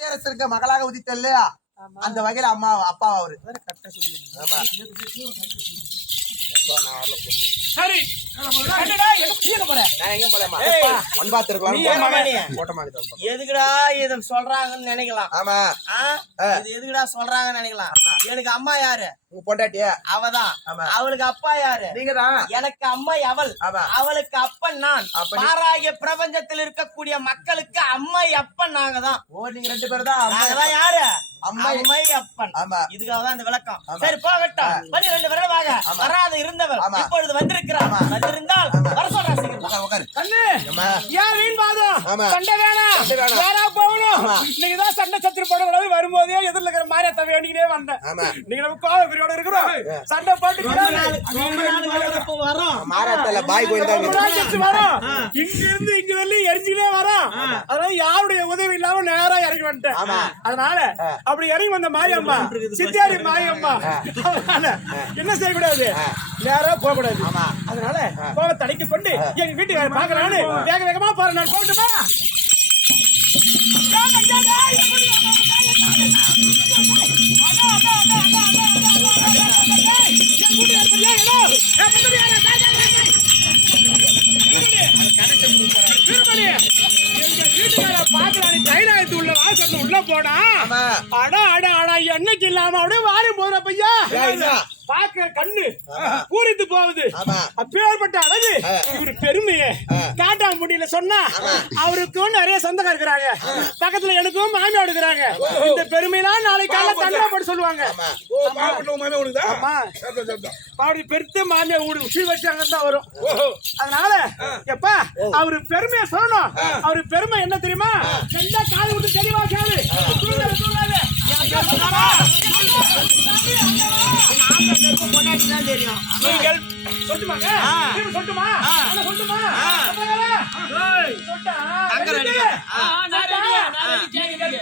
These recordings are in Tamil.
பேரரசருக்கு மகளாக உதித்த இல்லையா, அந்த வகையில அம்மா அப்பா அவரு. சரி எதுக்குடா இத சொல்றாங்கன்னு நினைக்கலாம். ஆமா, எதுக்குடா சொல்றாங்கன்னு நினைக்கலாம். எனக்கு அம்மா யாரு? உங்க பொண்டாட்டியா? அவதான். அவளுக்கு அப்பா யாரு? நீங்கதான். எனக்கு அம்மா அவள், அவளுக்கு அப்பன் நான். பாராகிய பிரபஞ்சத்தில் இருக்கக்கூடிய மக்களுக்கு அம்மா அப்பன் நாங்க தான். ஓ, நீங்க ரெண்டு பேரும் தான். நாங்கதான் யாரு? அம்மை அப்பன். ஆமா, இதுக்காக தான் இந்த விளக்கம். சரி போகட்டும். படி 2 வருடமாக வராது இருந்தவர் இப்பொழுது வந்திருக்கிறார். வந்திருந்தால் வர சொல்றேன். கண்ணு ஏன் வீண் பாதம் சண்டை வேணாம், வேறா போகணும். நீங்கதான் சண்டை சத்திர போட வரும்போதே எதிரில் இருக்கிற மாதிரி தவிர வேண்டிக்கிட்டே வந்தேன். நீங்க நம்ம கோவப்பிரியோட இருக்கிறோம், சண்டை போட்டு வரோம். மாராத்தல பாய் கோயில் தான் வரோம். இங்க இருந்து இங்க வெளியே எரிஞ்சுக்கிட்டே வரோம். அதனால யாருடைய உதவி இல்லாம நேரா இறங்கி வந்துட்டேன். அதனால அப்படி இறங்கி வந்த மாரியம்மா, சித்தியாரி மாரியம்மா, என்ன செய்யக்கூடாது, நேரா போக கூடாது. அதனால கோவத்தை அடைத்துக் கொண்டு எங்க வீட்டுக்கு பாக்குறான்னு வேக வேகமா போறேன். நான் போகட்டுமா? உள்ள வாசல் உள்ள போனா அடா அடா அடா என்னைக்கு இல்லாம அப்படியே வாரி போற பையா பாக்க கண்ணு பூரித்து போகுது. அப்பேற்பட்ட அழகு இவரு பெருமையை காட்டாம முடியல சொன்னா அவருக்கும் நிறைய சொந்தக்கார இருக்கிறாங்க. பக்கத்துல எனக்கும் மாமியா இருக்கிறாங்க. இந்த பெருமையெல்லாம் நாளைக்கு காலைல தண்டனை போட்டு சொல்லுவாங்க. பாடி பெருத்த மாமியா ஊடு உச்சி வச்சாங்க தான் வரும். அதனால எப்பா அவரு பெருமையை சொல்லணும். அவரு பெருமை என்ன தெரியுமா? எந்த காலை விட்டு தெளிவா கேளு. தெரியும் சொல்லுமாங்க, சொல்லுமா சொல்லுமா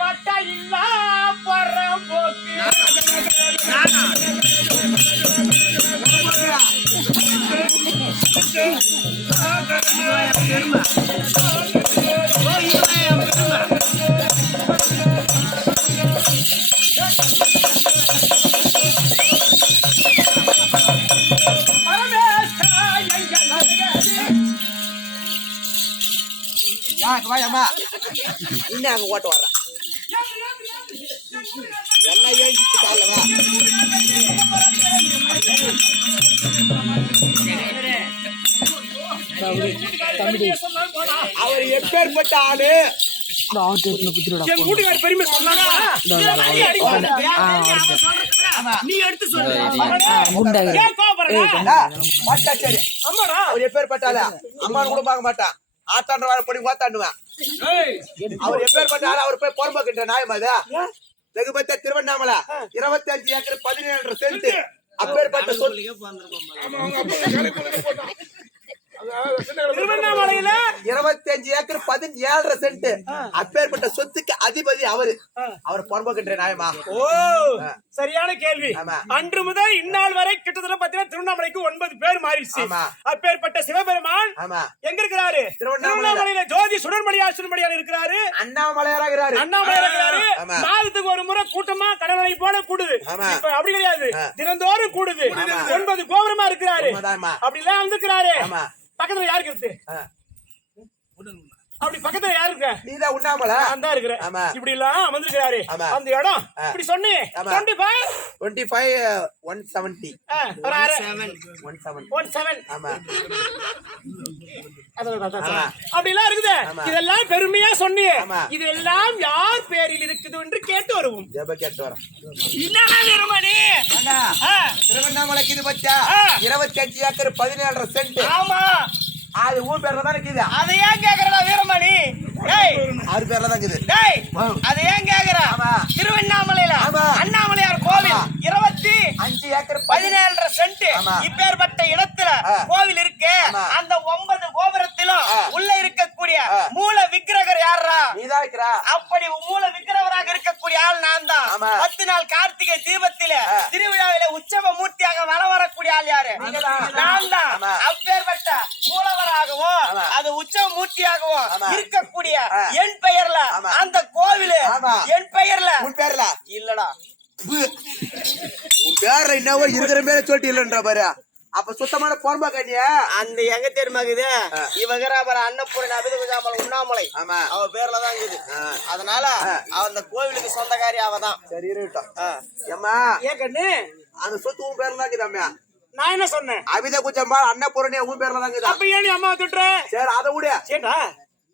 பட்டா இல்ல போக்கு இன்னும் அங்க ஓட்டு வர்றேன். எல்லாம் ஏஞ்சிச்சு காலவா. அவர் எப்பேற்பட்ட ஆளு, என் வீட்டுக்கார பெருமை சொன்னாங்க. நீ எடுத்து சொல்லு. அவர் எப்பேற்பட்ட ஆளு, அம்மானு கூட பார்க்க மாட்டான். ஆத்தாண்ட வாழ படி ஓத்தாண்டுவேன். அவர் எப்பேற்பட்ட ஆளு, அவர் போய் பொறுமைக்கின்ற நியாயமாதா? வெகுபத்த திருவண்ணாமலை 25 ஏக்கர் 17 சென்ட் அப்பேற்பட்ட சொல். திருவண்ணாமலையில 25 ஏக்கர் 17 சென்ட் அப்பேற்பட்ட சொத்துக்கு அதிபதி அவரு. அவர் பொறுமைக்கின்ற நியாயமா? ஓ, சரியான கேள்வி. அன்று முதல் இந்நாள் வரை கிட்டத்தட்ட பாத்தீங்கன்னா திருவண்ணாமலைக்கு 9 பேர் மாறிடுச்சு. அப்பேற்பட்ட சிவபெருமான் எங்க இருக்கிறாரு? திருவண்ணாமலையில ஜோதி சுடர்மணியார் இருக்கிறாரு. அண்ணாமலையாரா இருக்கிறாரு. மாதத்துக்கு ஒரு முறை கூட்டமா கடலை போட கூடுது. இப்ப அப்படி கிடையாது, தினந்தோறும் கூடுது. 9 கோபுரமா இருக்கிறாரு. அப்படி எல்லாம் வந்துக்கிறாரு. பக்கத்துல யாருக்கு இருக்கு? அப்படி பக்கத்துல யாரு இருக்க? நீதான் உண்ணாமலை. நான் தான் இருக்கிறேன். இப்படி எல்லாம் வந்திருக்கிறாரு. அந்த இடம் இப்படி சொன்னி 25 170 அப்படி எல்லாம் இருக்குது. இதெல்லாம் பெருமையா சொன்னி இதெல்லாம் யார் பேரில் இருக்குது என்று கேட்டு வருவோம். கேட்டு வரோம். திருவண்ணாமலைக்கு இது பச்சா 25 ஏக்கர் 17 சென்ட். ஆமா, அது ஊர் பேர்ல தான் இருக்குது. அதை ஏன் கேக்குறா வீரமணி? ஆறு பேர்ல தான் இருக்குது. அதை ஏன் கேக்குறா? திருவண்ணாமலையில அண்ணாமலையார் கோவில் 25 ஏக்கர் 17 சென்ட் இப்பேற்பட்ட இடத்துல கோவில் இருக்கு. அந்த 9 கோபுரத்திலும் உள்ள இருக்கக்கூடிய மூல விக்கிரகர் யாரா? நீதான் இருக்கிறா. அப்படி மூல விக்கிரகராக இருக்கக்கூடிய ஆள் நான் தான். 10 நாள் கார்த்திகை தீபத்தில திருவிழாவில உற்சவ மூர்த்தியாக வர வரக்கூடிய ஆள் யாரு? நான் தான். அப்பேற்பட்ட மூலவராகவும் அது உற்சவ மூர்த்தியாகவும் இருக்கக்கூடிய என் பெயர்ல அந்த கோவிலு என் என் பெயர்ல உன் பேர்ல இல்லடா. உன் பேர்ல என்னவோ இருக்கிற மேல சொல்லிட்டு இல்லன்ற பாரு. அப்ப சுத்தமான பொறுமை கண்ணியா அந்த எங்க தெரியுமாக்குது இவகிற அன்னபூரணி அபிதகுஜாமல் உண்ணாமலை ஆமா அவ பேர்ல தான் இருக்குது. அதனால அந்த கோவிலுக்கு சொந்தக்காரி அவதான். சரி இருக்கட்டும். ஏம்மா ஏன் கண்ணு அந்த சொத்து உன் பேர்ல தான் இருக்குதாம்மா. நான் என்ன சொன்னேன்? அபித குஜம்பா அன்னபூரணி உன் பேர்ல தான் இருக்குதா. அப்ப ஏன் நீ அம்மாவை திட்டுற? சரி அதை விட சேட்டா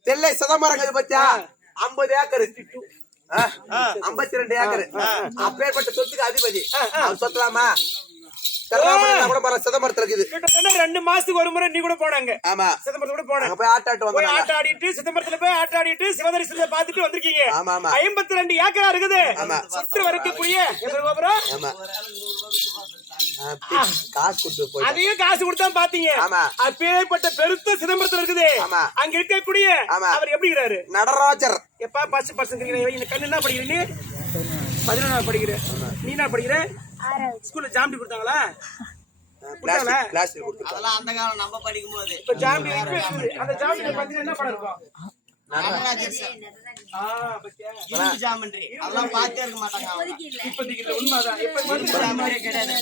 தெல்லை சிதம்பரம் இருக்குது பத்தியா 50 ஏக்கர் 52 ஏக்கர் அப்பேற்பட்ட சொத்துக்கு அதிபதி. அவன் சொத்தலாமா? கூட பாரு சிதம்பரத்துல இருக்குது. கிட்டத்தட்ட 2 மாசத்துக்கு ஒரு முறை நீ கூட போனாங்க. ஆமா சிதம்பரத்துல கூட போனாங்க. போய் ஆட்டாட்டு போய் வந்தாங்க. ஆட்ட ஆடிட்டு சிதம்பரத்துல போய் ஆட்ட ஆடிட்டு சிவதரிசனத்தை பாத்துட்டு வந்திருக்கீங்க. ஆமா ஆமா 52 ஏக்கரா இருக்குது. சுற்று வரக்கூடிய எவ்வளவு கோபுரம்? ஆமா காசு கொடுத்து போய் அதையும் காசு கொடுத்தா பாத்தீங்க. ஆமா அப்பேற்பட்ட பெருத்த சிதம்பரத்துல இருக்குது. ஆமா அங்க இருக்கக்கூடிய அவர் எப்படி இருக்கிறாரு? நடராஜர். எப்பா பஸ் பர்சன்ட் இந்த கண்ணு என்ன படிக்கிற நீ? 11ஆவது படிக்கிற. நீ என்ன படிக்கிற? ஸ்கூல்ல ஜாம்பி கொடுத்தாங்களா? அதெல்லாம் அந்த காலம் நம்ம படிக்கும் போது இப்ப ஜாம்பி அந்த ஜாம்பில பாத்தீங்கன்னா என்ன படம் இருக்கும்? நடராஜர் சார். இரும்பு ஜாமன்றி அதெல்லாம் பார்த்தே இருக்க மாட்டாங்க. இப்போதைக்கு இல்ல, உண்மைதான். இப்ப ஜாமன்றே கிடையாது.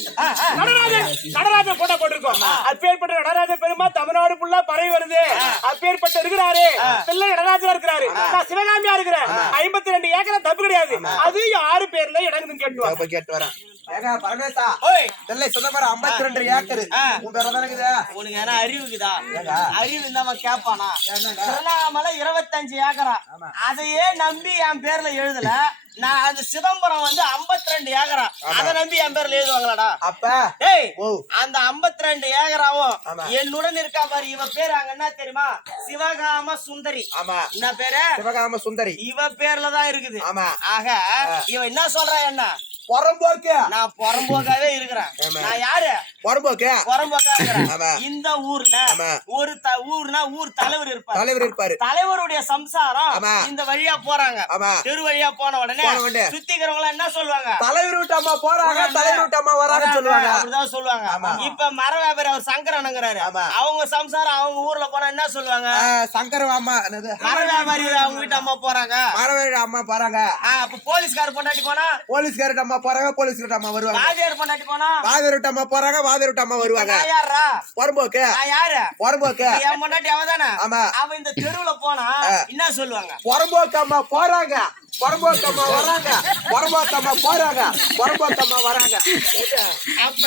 நடராஜர் போட்டோ போட்டிருக்கோம். அப்பேற்பட்ட நடராஜ பெருமா தமிழ்நாடு ஃபுல்லா பரவி வருது. அப்பேற்பட்ட இருக்கிறாரு பிள்ளை நடராஜரா இருக்கிறாரு. நான் சிவகாமியா இருக்கிறேன். 52 ஏக்கர் தப்பு கிடையாது. அது யாரு பேர்ல இடங்குதுன்னு கேட்டு கேட்டு வரேன். ஏங்க பரமேசா ஓய் தெல்லை சிதம்பரம் 52 ஏக்கர் உன் பேர்ல தான் இருக்குதா? உனக்கு என்ன அறிவுக்குதா? அறிவு இல்லாம கேப்பானா? திருவண்ணாமலை 25 ஏக்கரா. அதையே நம்பி என் பேர்ல எழுதல. நான் அந்த சிதம்பரம் 52 ஏக்கரா. அதை நம்பி என் பேர்ல எழுதுவாங்களாடா? அப்ப ஏய் அந்த 52 ஏக்கராவும் என்னுடன் இருக்கா பாரு. இவ பேரு அங்க என்ன தெரியுமா? சிவகாம சுந்தரி. ஆமா என்ன பேரு? சிவகாம சுந்தரி. இவ பேர்ல தான் இருக்குது. ஆமா ஆக இவ என்ன சொல்றா? என்ன பொறம்போக்கு? நான் புறம்போக்காவே இருக்கிறேன். நான் யாரு? பொறம்போக்கு புறம்போக்கா இருக்கிறேன். இந்த ஊர்ல ஒரு ஊர்னா ஊர் தலைவர் இருப்பாரு. தலைவர் இருப்பாரு. தலைவருடைய சம்சாரம் இந்த வழியா போறாங்க. தெரு வழியா போன உடனே சுத்திக்கிறவங்க என்ன சொல்லுவாங்க? தலைவர் விட்டு அம்மா போறாங்க, தலைவர் விட்டு அம்மா வராங்க சொல்லுவாங்க. அப்படிதான் சொல்லுவாங்க. இப்ப மர வியாபாரி அவர் சங்கரனுங்கிறாரு. அவங்க சம்சாரம் அவங்க ஊர்ல போனா என்ன சொல்லுவாங்க? சங்கர அம்மா. மர வியாபாரி அவங்க வீட்டு அம்மா போறாங்க. மரவேடு அம்மா போறாங்க. அப்ப போலீஸ்கார பொண்டாட்டி போனா போலீஸ்காரட்ட அம்மா போறாங்க, போலீஸ்காரட்ட அம்மா வருவாங்க. வாதியார் பொண்டாட்டி போனா வாதியார்ட்ட அம்மா போறாங்க, வாதியார்ட்ட அம்மா வருவாங்க. யாரா? பொறம்போக்கு. நான் யாரு? பொறம்போக்கு. என் பொண்டாட்டி அவதானே? ஆமா. அவ இந்த தெருவுல போனா என்ன சொல்லுவாங்க? பொறம்போக்கு அம்மா போறாங்க, பொறம்போக்கு அம்மா வராங்க, பொறம்போக்கு அம்மா போறாங்க, பொறம்போக்கு அம்மா வராங்க. அப்ப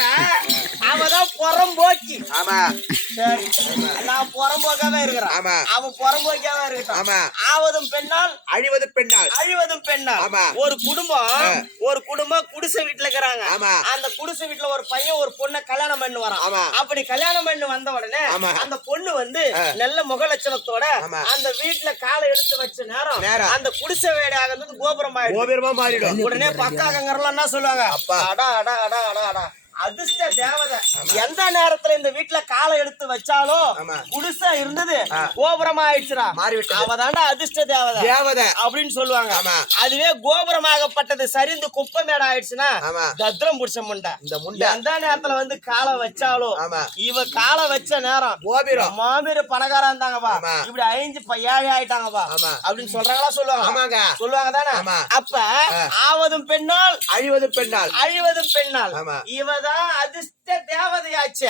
அவதான் புறம்போக்கி. ஆமா சரி நான் புறம்போக்காவே இருக்கிறேன். ஆமா அவன் புறம்போக்காவே இருக்கட்டும். ஆமா ஆவதும் பெண்ணால் அழிவது பெண்ணால் அழிவதும் பெண்ணால். ஆமா. ஒரு குடும்பம் குடிசை வீட்டுல இருக்கிறாங்க. ஆமா. அந்த குடிசை வீட்டுல ஒரு பையன் ஒரு பொண்ணை கல்யாணம் பண்ணி வரான். ஆமா. அப்படி கல்யாணம் பண்ணி வந்த உடனே அந்த பொண்ணு நல்ல முக லட்சணத்தோட அந்த வீட்டுல காலை எடுத்து வச்ச நேரம் அந்த குடிசை வீடாக கோபுரம் மாறிடும். உடனே பக்காக்கங்கறலாம் என்ன சொல்லுவாங்க? அடா அடா அடா அடா அடா அதிர்ஷ்ட தேவதை. எந்த நேரத்துல இந்த வீட்டுல காலை எடுத்து வச்சாலும் குடிசை இருந்தது கோபுரமா ஆயிடுச்சுடா, அவதாண்டா அதிர்ஷ்ட தேவதை அப்படின்னு சொல்லுவாங்க. அதுவே கோபுரமாகப்பட்டது சரிந்து குப்பை மேடம் ஆயிடுச்சுன்னா தத்ரம் புடிச்ச முண்டை. எந்த நேரத்துல காலை வச்சாலும் இவ காலை வச்ச நேரம் மாபெரும் பணக்காரா இருந்தாங்கப்பா, இப்படி 5 ஆயிட்டாங்கப்பா அப்படின்னு சொல்றாங்களா? சொல்லுவாங்க தானே? அப்ப ஆவதும் பெண்ணால் அழிவதும் பெண்ணால் இவதான் அதிர்ஷ்ட தேவதையாச்சு,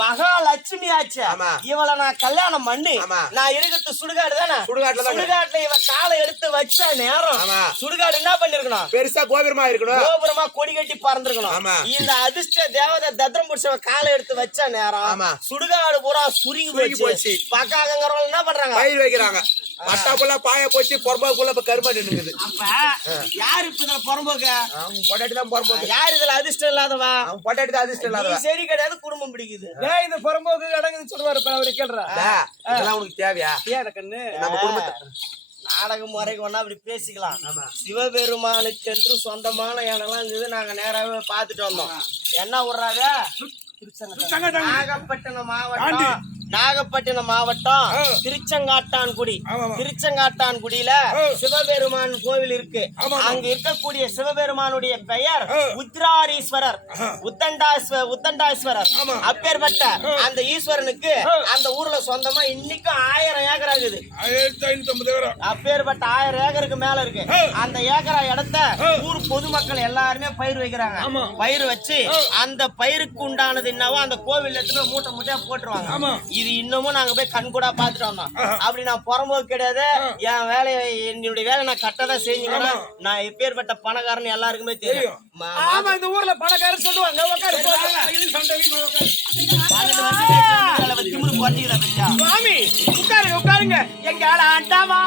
மகாலட்சுமி ஆச்சு. இவளை நான் கல்யாணம் பண்ணி நான் இருக்கிறது சுடுகாடு தானே? சுடுகாட்டுல இவ காலை எடுத்து வச்ச நேரம் சுடுகாடு என்ன பண்ணிருக்கணும்? பெருசா கோபுரமா இருக்கணும், கோபுரமா கொடி கட்டி பறந்துருக்கணும். இந்த அதிர்ஷ்ட தேவதை தத்ரம் புடிச்சவ காலை எடுத்து வச்ச நேரம் சுடுகாடு பூரா சுருங்கி போச்சு. பக்காக்கங்கிறவங்க என்ன பண்றாங்க? பயிர் வைக்கிறாங்க. மட்டாப்புல பாய போச்சு, பொறம்போக்குள்ள இப்ப கருமா நின்னுக்குது. அப்ப யாரு இப்ப இதுல பொறம்போக்கு? அவங்க பொண்டாட்டி தான் பொறம்போக்கு. யாரு இதுல அதிர்ஷ்டம் இல்லாதவா? அவங்க பொண்டாட்டி தான் அதிர்ஷ்டம் இல்லாதவா. சரி கிடையாது, குடும்பம் பிடிக்குது. இந்த பொறம்போக்கு அடங்குன்னு சொல்லுவாரு. அவரு கேள்றா இதெல்லாம் உனக்கு தேவையா? கண்ணு நம்ம குடும்பத்தை நாடக முறைக்கு ஒன்னா அப்படி பேசிக்கலாம். சிவபெருமானுக்கு என்று சொந்தமான இடம்லாம் இருந்தது. நாங்க நேராவே பாத்துட்டு வந்தோம். என்ன விடுறாங்க? நாகப்பட்டினம் மாவட்டம் நாகப்பட்டினம் மாவட்டம் திருச்செங்காட்டான்குடி. திருச்செங்காட்டான்குடியில சிவபெருமான் கோவில் இருக்கு. அங்க இருக்கக்கூடிய சிவபெருமானுடைய பெயர் உத்ராரீஸ்வரர், உத்தண்டாஸ்வரர். அப்பேற்பட்ட அந்த ஈஸ்வரனுக்கு அந்த ஊர்ல சொந்தமா இன்னைக்கும் 1000 ஏக்கர் ஆகுது. 1550 ஏக்கர். அப்பேற்பட்ட 1000 ஏக்கருக்கு மேல இருக்கு. அந்த ஏக்கரா இடத்த ஊர் பொதுமக்கள் எல்லாருமே பயிர் வைக்கிறாங்க. பயிர் வச்சு அந்த பயிருக்கு உண்டானது என்னவோ அந்த கோவில் எடுத்து மூட்டை மூட்டையா போட்டுருவாங்க. இது இன்னமும் நாங்க போய் கண்கூடா பாத்துட்டு வந்தோம். அப்படி நான் புறம்போக்கு கிடையாது. என் வேலையை என்னுடைய வேலை நான் கரெக்டா செஞ்சீங்கன்னா நான் எப்பேற்பட்ட பணக்காரன் எல்லாருக்குமே தெரியும். இந்த ஊர்ல பணக்காரன் சொல்லுவாங்க. சுவாமி உட்காருங்க உட்காருங்க. எங்க ஆண்டாமா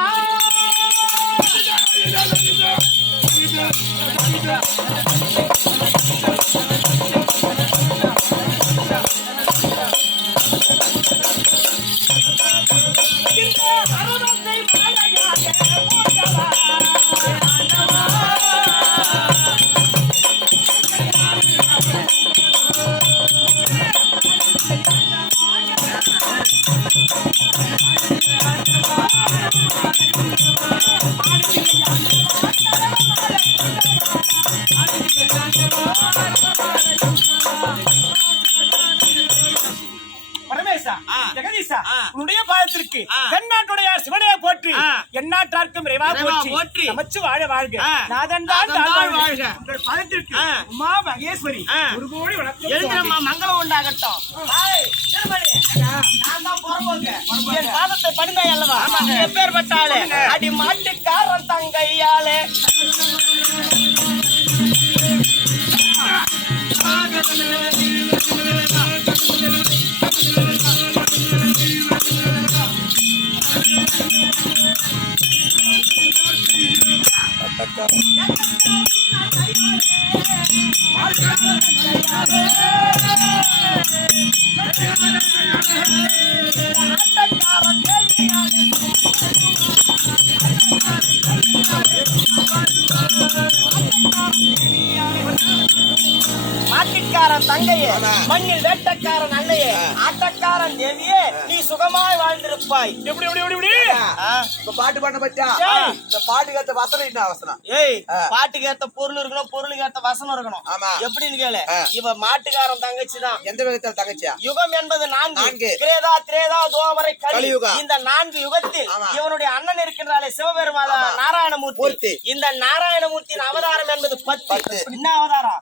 ஜெகதீஷா, உன்னுடைய பாதத்திற்கு தென்னாட்டுடைய சிவனையை போற்றி எந்நாட்டார்க்கும் இறைவா போற்றி நமச்சு வாழ வாழ்க. நாதன் தான் வாழ்க. உங்கள் பாதத்திற்கு உமா மகேஸ்வரி ஒரு கோடி வணக்கம். மங்களம் உண்டாகட்டும். நான் தான் புறம்போக்கு. என் பாதத்தை பணிந்தாய் அல்லவா? எப்பேற்பட்டாலே அடி மாட்டுக்காரன் தங்கையாலே மாட்டுக்காரன் தங்கையே, மண்ணில் வேட்டக்காரன் அண்ணையே, ஆட்டக்காரன் தேவியே, நீ சுகமாய் வாழ்ந்திருப்பாய். எப்படி எப்படி எப்படி இப்ப பாட்டு பண்ண பத்தியா? இந்த பாட்டுக்கு ஏத்த வசனம் என்ன வசனம்? ஏய், பாட்டுக்கு ஏத்த பொருள் இருக்கணும், பொருளுக்கு ஏத்த வசனம் இருக்கணும். ஆமா. எப்படின்னு கேளு. இவ மாட்டுக்காரன் தங்கச்சி தான். எந்த விதத்துல தங்கச்சியா? யுகம் என்பது 4. கிரேதா, திரேதா, துவாபரை, கலியுகம். இந்த 4 யுகத்தில் இவனுடைய அண்ணன் இருக்கின்றாலே சிவபெருமான் நாராயணமூர்த்தி. இந்த நாராயணமூர்த்தியின் அவதாரம் என்பது 10. என்ன அவதாரம்?